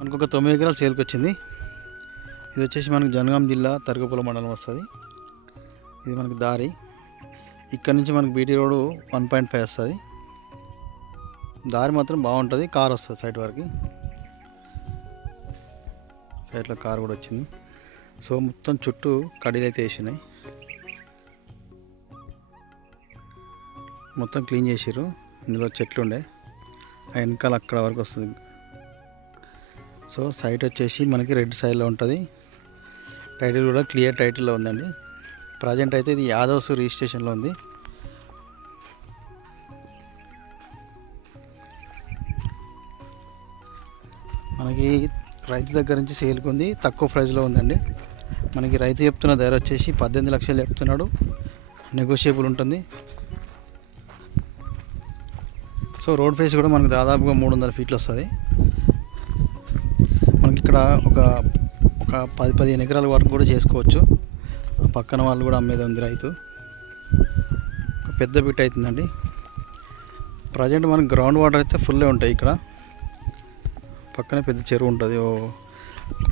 మనకు ఒక 9 ఎకరాలు సేల్కి వచ్చింది. ఇది వచ్చేసి మనకు జనగాం జిల్లా తరుగుపుల మండలం వస్తుంది. ఇది మనకి దారి. ఇక్కడ నుంచి మనకు బీటీ రోడ్ 1.5 వస్తుంది. దారి మాత్రం బాగుంటుంది. కార్ వస్తుంది సైడ్ వరకు. సైడ్లో కార్ కూడా వచ్చింది. సో మొత్తం చుట్టూ కడీలు అయితే వేసినాయి. మొత్తం క్లీన్ చేసిర్రు. ఇందులో చెట్లు ఉండే ఆ వెనకాల అక్కడ వరకు వస్తుంది. సో సైట్ వచ్చేసి మనకి రెడ్ సైడ్లో ఉంటుంది. టైటిల్ కూడా క్లియర్ టైటిల్లో ఉందండి. ప్రజెంట్ అయితే ఇది యాదవ్స్ రిజిస్ట్రేషన్లో ఉంది. మనకి రైతు దగ్గర నుంచి సేల్కి ఉంది. తక్కువ ప్రైస్లో ఉందండి. మనకి రైతు చెప్తున్న ధర వచ్చేసి 18 లక్షలు చెప్తున్నాడు. నెగోషియబుల్ ఉంటుంది. సో రోడ్ ఫేస్ కూడా మనకు దాదాపుగా 300 ఫీట్లు వస్తుంది. మనకి ఇక్కడ ఒక 10-15 ఎకరాల వరకు కూడా చేసుకోవచ్చు. పక్కన వాళ్ళు కూడా అమ్మేది ఉంది రైతు. ఒక పెద్ద బిట్ అవుతుందండి. ప్రజెంట్ మనకి గ్రౌండ్ వాటర్ అయితే ఫుల్లే ఉంటాయి. ఇక్కడ పక్కనే పెద్ద చెరువు ఉంటుంది.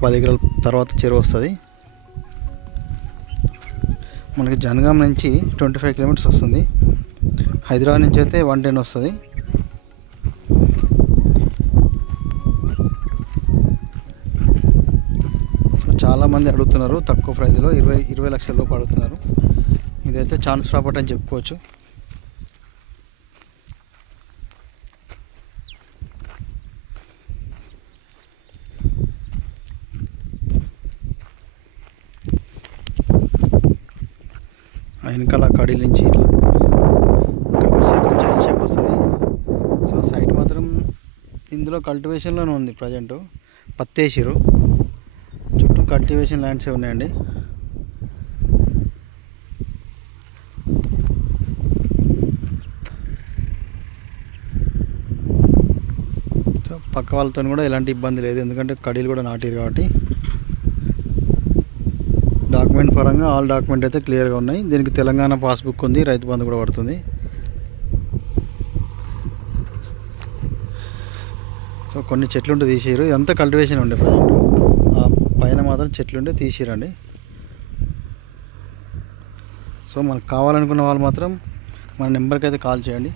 10 ఎకరాల తర్వాత చెరువు వస్తుంది. మనకి జనగాం నుంచి 25 కిలోమీటర్స్ వస్తుంది. హైదరాబాద్ నుంచి అయితే 110 వస్తుంది. చాలామంది అడుగుతున్నారు. తక్కువ ప్రైజ్లో 20 లక్షల లోపు అడుగుతున్నారు. ఇదైతే ఛాన్స్ ప్రాపర్టీ అని చెప్పుకోవచ్చు. ఆ వెనకాల కడీల నుంచి ఇట్లా ఇక్కడికి వచ్చే కొంచెం ఎల్ షేప్ వస్తుంది. సో సైట్ మాత్రం ఇందులో కల్టివేషన్లోనే ఉంది. ప్రజెంట్ పత్తి వేసిరు. చుట్టూ కల్టివేషన్ ల్యాండ్సే ఉన్నాయండి. సో పక్క వాళ్ళతో కూడా ఎలాంటి ఇబ్బంది లేదు. ఎందుకంటే కడీలు కూడా నాటిరు కాబట్టి. డాక్యుమెంట్ పరంగా ఆల్ డాక్యుమెంట్ అయితే క్లియర్గా ఉన్నాయి. దీనికి తెలంగాణ పాస్బుక్ ఉంది. రైతు బంధు కూడా పడుతుంది. సో కొన్ని చెట్లుంటే తీసిరు. ఇదంతా కల్టివేషన్ ఉండే ప్రజెంట్. పైన మాత్రం చెట్లుంటే తీసిరండి. సో మనకు కావాలనుకున్న వాళ్ళు మాత్రం మన నెంబర్కి అయితే కాల్ చేయండి.